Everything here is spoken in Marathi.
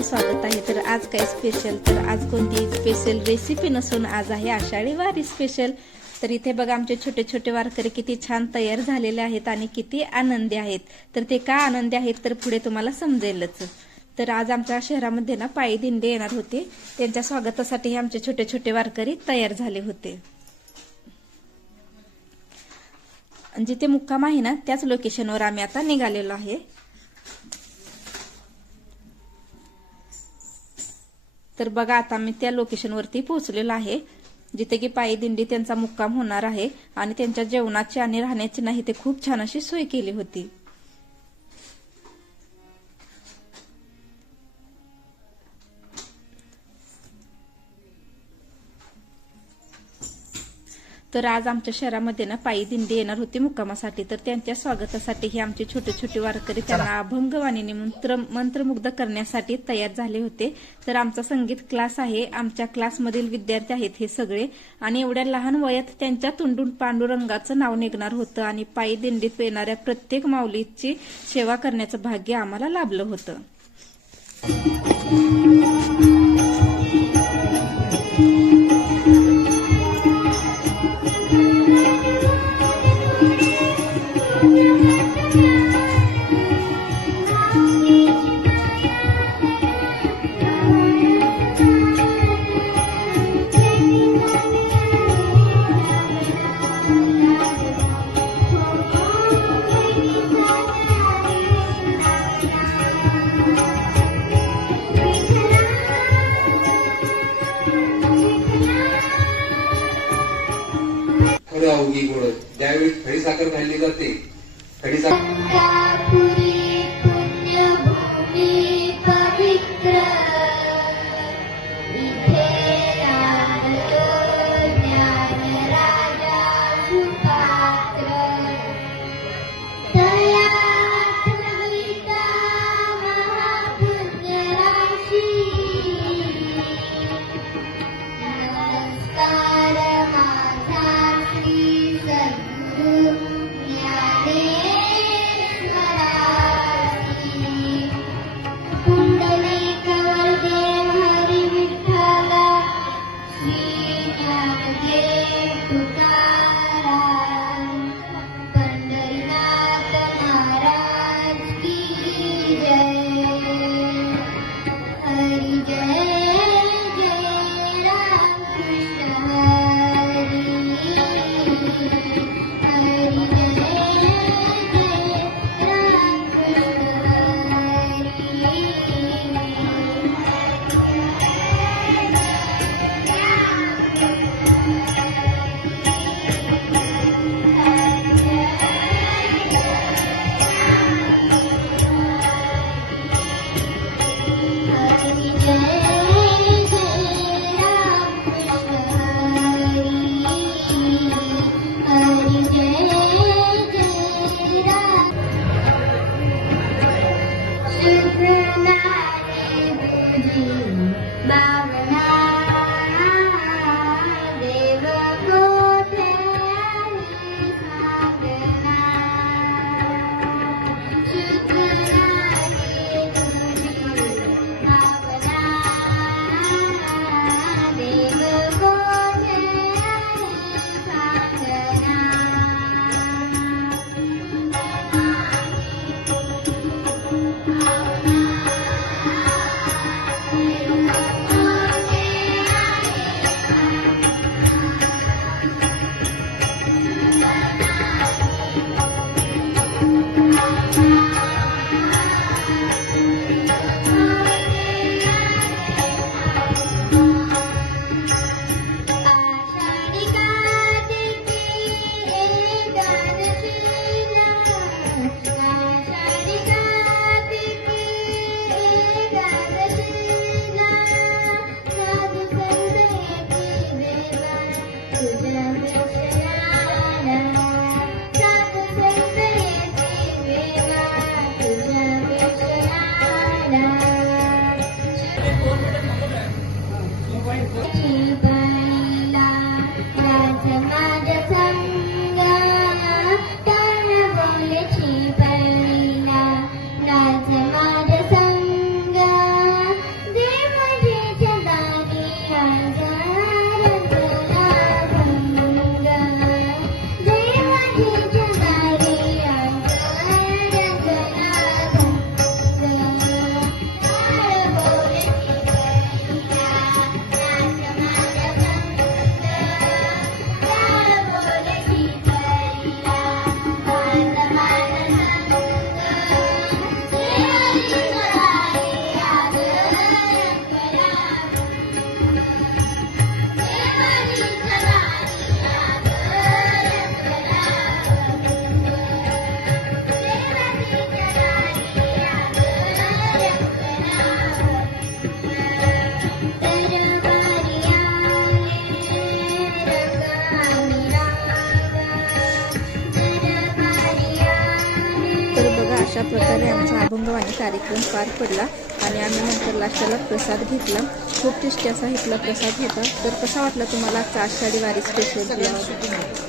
सर्वांचं स्वागत आहे। तर आज काय स्पेशल, तर आज कोणती स्पेशल रेसिपी नसून आज आहे आषाढी वारी स्पेशल। तर इथे बघा आमचे छोटे छोटे वारकरी किती छान तयार झालेले आहेत आणि किती आनंदी आहेत। तर ते का आनंदी आहेत तर पुढे तुम्हाला समजेलच। तर आज आमच्या शहरामध्ये ना पायी दिंडी येणार होती, त्यांच्या स्वागतासाठी आमचे छोटे छोटे वारकरी तयार झाले होते। जिथे मुक्काम आहे ना त्याच लोकेशनवर आम्ही आता निघालेलो आहे। तर बघा आता मी त्या लोकेशनवरती पोहोचलेलो आहे, जिथे की पायी दिंडी त्यांचा मुक्काम होणार आहे आणि त्यांच्या जेवणाची आणि राहण्याची नाही ते खूप छान अशी सोय केली होती। तर आज आमच्या शहरामध्ये ना पायी दिंडी येणार होती मुक्कामासाठी, तर त्यांच्या स्वागतासाठी हे आमचे छोटे छोटे वारकरी त्यांना अभंगवाणीने मंत्रमुग्ध करण्यासाठी तयार झाले होते। तर आमचा संगीत क्लास आहे, आमच्या क्लासमधील विद्यार्थी आहेत हे सगळे, आणि एवढ्या लहान वयात त्यांच्या तोंडून पांडुरंगाचं नाव निघणार होतं आणि पायी दिंडीत येणाऱ्या प्रत्येक माऊलीची सेवा करण्याचं भाग्य आम्हाला लाभलं होतं। अवघी गोड ज्यावेळी खडी साखर खाल्ली जाते, खडी साखर अशा प्रकारे आमचा अभंगवाणी कार्यक्रम पार पडला आणि आम्ही नंतर लास्टाला प्रसाद घेतला. खूप टेस्टी असा इथला प्रसाद होता. तर कसा वाटला तुम्हाला आजचा आषाढी वारी स्पेशल ब्लॉग?